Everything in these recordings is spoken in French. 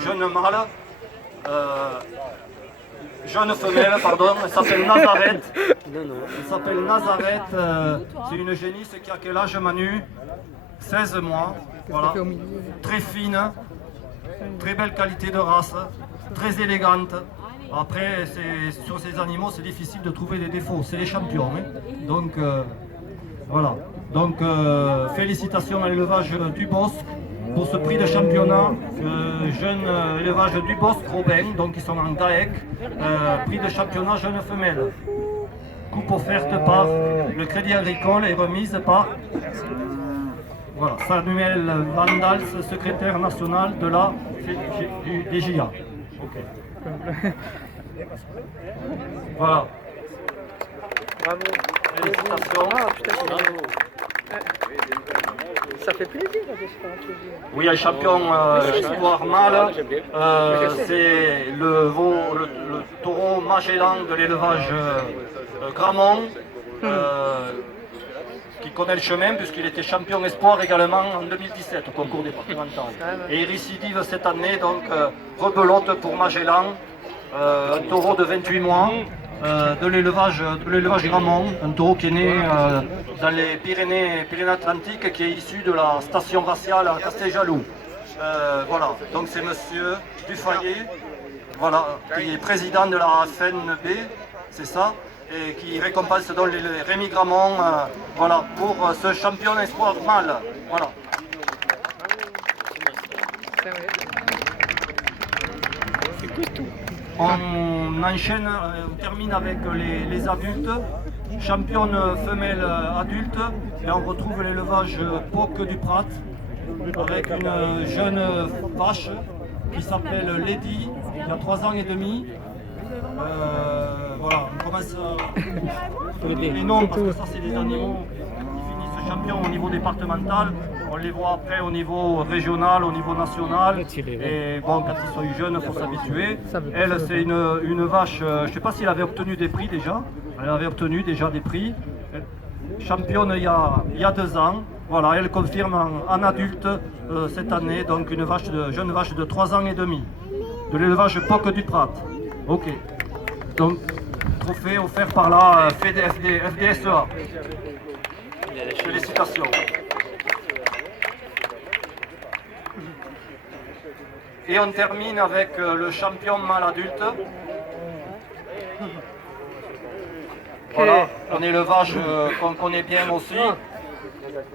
jeune mâle, jeune femelle, pardon, elle s'appelle Nazareth. Elle s'appelle Nazareth, c'est une génisse qui a quel âge Manu? 16 mois, voilà, très fine, très belle qualité de race, très élégante. Après, sur ces animaux, c'est difficile de trouver des défauts, c'est les champions. Hein. Donc, voilà. Donc, félicitations à l'élevage du Bosc pour ce prix de championnat, jeune élevage du Bosc Robin, donc ils sont en GAEC, prix de championnat jeune femelle. Coupe offerte par le Crédit Agricole et remise par voilà, Samuel Vandals, secrétaire national de la DGA. Okay. Voilà. Bravo. Félicitations. Ah, putain, bravo. Ça fait plaisir, j'espère. Oui, un champion espoir mâle, c'est le taureau Magellan de l'élevage Gramont, qui connaît le chemin puisqu'il était champion espoir également en 2017 au concours départemental. Et il récidive cette année, donc rebelote pour Magellan, un taureau de 28 mois. De l'élevage Gramont, un taureau qui est né dans les Pyrénées-Atlantiques, qui est issu de la station raciale à Casteljaloux. Voilà, donc c'est monsieur Dufayet, voilà, qui est président de la FNB, c'est ça, et qui récompense donc les Rémi Gramont, voilà, pour ce champion espoir mâle. Voilà. On enchaîne, on termine avec les adultes, championne femelle adulte, et on retrouve l'élevage Poc du Prat avec une jeune vache qui s'appelle Lady, qui a 3 ans et demi. Voilà, on commence les noms parce que ça c'est des animaux qui finissent champions au niveau départemental. On les voit après au niveau régional, au niveau national. Et bon, quand ils sont jeunes, il faut s'habituer. Elle, c'est une vache, je ne sais pas si elle avait obtenu des prix déjà. Elle avait obtenu déjà des prix. Championne il y a 2 ans. Voilà, elle confirme en adulte cette année, donc une jeune vache de 3 ans et demi. De l'élevage Poc du Prat. Ok. Donc, trophée offert par la FDSEA. Félicitations. Et on termine avec le champion mâle adulte. Voilà, un élevage qu'on connaît bien aussi.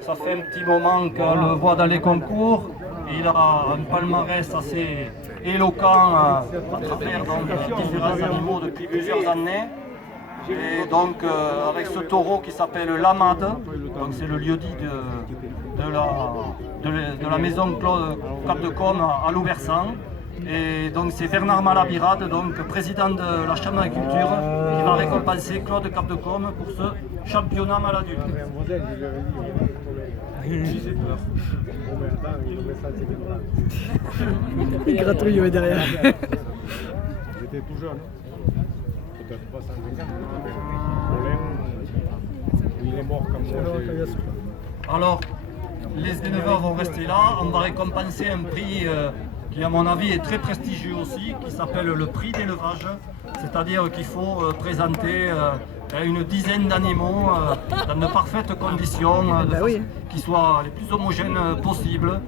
Ça fait un petit moment qu'on le voit dans les concours. Il a un palmarès assez éloquent à travers différents animaux depuis plusieurs années. Et donc avec ce taureau qui s'appelle l'Amade, donc c'est le lieu-dit de la maison Claude Cap de Com à Louversant. Et donc c'est Bernard Malabirade, donc président de la Chambre d'agriculture, qui va récompenser Claude Cap de Com pour ce championnat mâle adulte. J'ai peur. Il gratouille derrière. J'étais tout jeune. Peut-être pas 150 ans. Il est mort comme ça. Alors, les éleveurs vont rester là. On va récompenser un prix qui, à mon avis, est très prestigieux aussi, qui s'appelle le prix d'élevage. C'est-à-dire qu'il faut présenter une dizaine d'animaux dans de parfaites conditions, qui soient les plus homogènes possibles.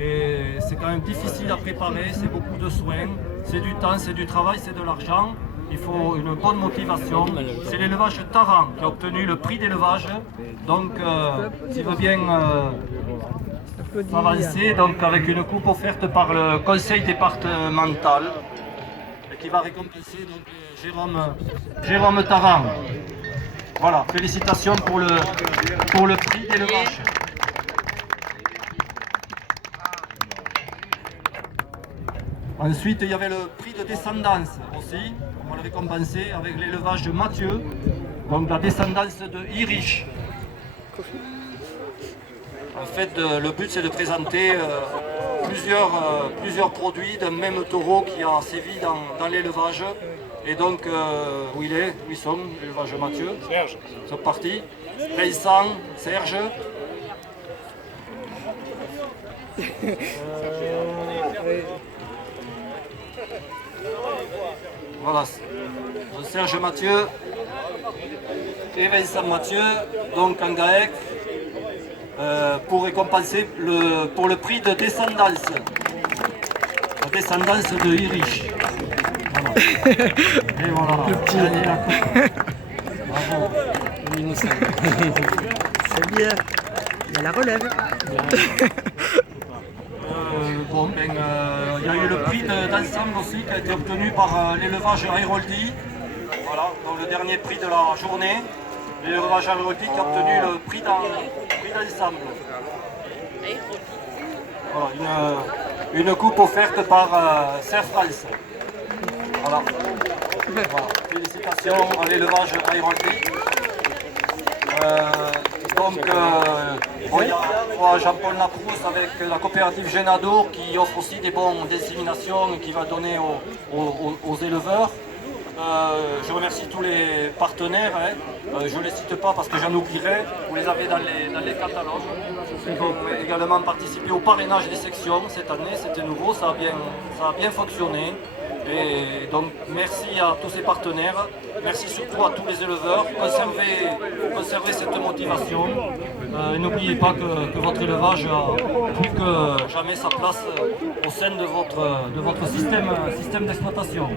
Et c'est quand même difficile à préparer, c'est beaucoup de soins, c'est du temps, c'est du travail, c'est de l'argent. Il faut une bonne motivation. C'est l'élevage Taran qui a obtenu le prix d'élevage. Donc, s'il veut bien avancer, donc avec une coupe offerte par le conseil départemental, qui va récompenser donc, Jérôme Taran. Voilà, félicitations pour le prix d'élevage. Ensuite, il y avait le prix de descendance aussi. On va le récompenser avec l'élevage de Mathieu, donc la descendance de Irish. En fait, le but c'est de présenter plusieurs produits d'un même taureau qui a sévi dans l'élevage. Et donc, où ils sont, l'élevage Mathieu. Serge. Ils sont partis. Vincent, Serge. voilà, Serge Mathieu et Vincent Mathieu, donc en GAEC, pour récompenser pour le prix de descendance. La descendance de Irish. Voilà. Et voilà. Le petit. Bravo. C'est bien. Il y a la relève. Il y a eu le prix d'ensemble aussi qui a été obtenu par l'élevage Aéroldi. Voilà, donc le dernier prix de la journée. L'élevage Aéroldi qui a obtenu le prix d'ensemble. Voilà, une coupe offerte par Serre France. Voilà. Voilà. Félicitations à l'élevage Aéroldi. Il y a Jean-Paul Laprousse avec la coopérative Génadour qui offre aussi des bons d'insémination et qui va donner aux éleveurs. Je remercie tous les partenaires, je ne les cite pas parce que j'en oublierai, vous les avez dans les catalogues. Ils ont également participé au parrainage des sections cette année, c'était nouveau, ça a bien fonctionné. Et donc merci à tous ces partenaires, merci surtout à tous les éleveurs, conservez cette motivation. Et n'oubliez pas que votre élevage a plus que jamais sa place au sein de votre système d'exploitation.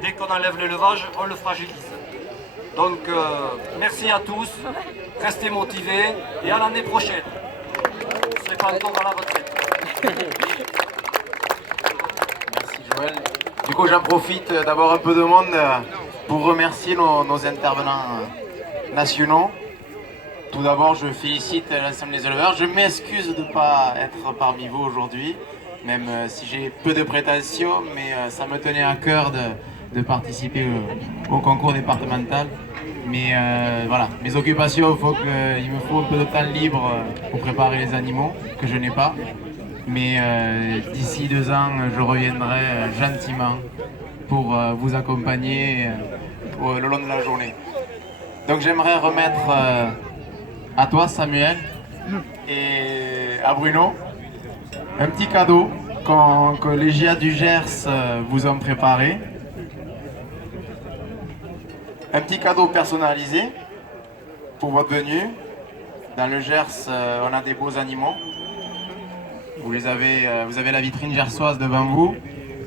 Dès qu'on enlève l'élevage, on le fragilise. Donc merci à tous, restez motivés et à l'année prochaine. Je ne serai pas encore à la retraite. Merci Joël. Du coup, j'en profite d'avoir un peu de monde pour remercier nos intervenants nationaux. Tout d'abord, je félicite l'ensemble des éleveurs. Je m'excuse de ne pas être parmi vous aujourd'hui, même si j'ai peu de prétentions, mais ça me tenait à cœur de participer au concours départemental. Mais voilà, mes occupations, il me faut un peu de temps libre pour préparer les animaux, que je n'ai pas. Mais d'ici 2 ans, je reviendrai gentiment pour vous accompagner le long de la journée. Donc j'aimerais remettre à toi, Samuel, et à Bruno, un petit cadeau que les GIA du Gers vous ont préparé. Un petit cadeau personnalisé pour votre venue. Dans le Gers, on a des beaux animaux. Vous avez la vitrine gersoise devant vous.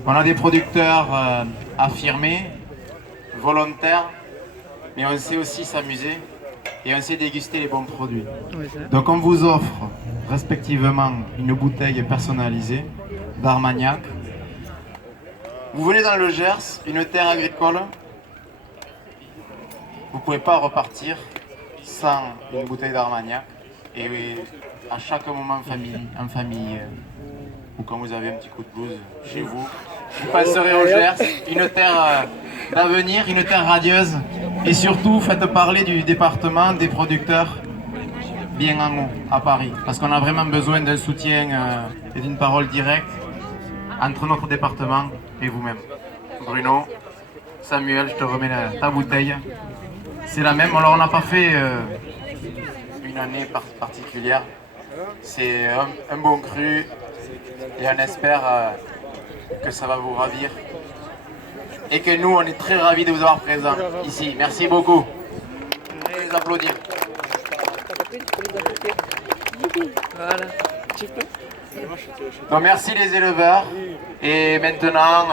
On a des producteurs affirmés, volontaires, mais on sait aussi s'amuser et on sait déguster les bons produits. Donc on vous offre respectivement une bouteille personnalisée d'Armagnac. Vous venez dans le Gers, une terre agricole. Vous ne pouvez pas repartir sans une bouteille d'Armagnac. Et à chaque moment en famille, ou quand vous avez un petit coup de blues chez vous, vous passerez au Gers, une terre d'avenir, une terre radieuse. Et surtout, faites parler du département, des producteurs, bien en haut, à Paris. Parce qu'on a vraiment besoin d'un soutien et d'une parole directe entre notre département et vous-même. Bruno, Samuel, je te remets ta bouteille. C'est la même, alors on n'a pas fait une année particulière. C'est un bon cru et on espère que ça va vous ravir. Et que nous, on est très ravis de vous avoir présents ici. Merci beaucoup. On peut les applaudir. Voilà. Donc merci les éleveurs. Et maintenant,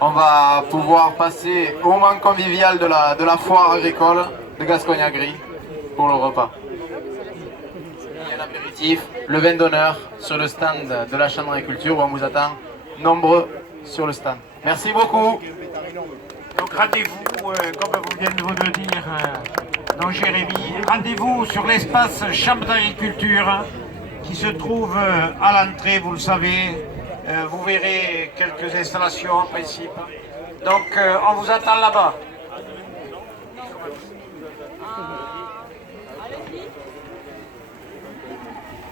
on va pouvoir passer au moment convivial de la foire agricole de Gascogne-Agry pour le repas. Il y a l'apéritif, le vin d'honneur sur le stand de la Chambre d'agriculture où on vous attend nombreux sur le stand. Merci beaucoup. Donc rendez-vous, comme vous venez de vous le dire, donc Jérémy, rendez-vous sur l'espace Chambre d'agriculture qui se trouve à l'entrée, vous le savez. Vous verrez quelques installations en principe. Donc on vous attend là-bas.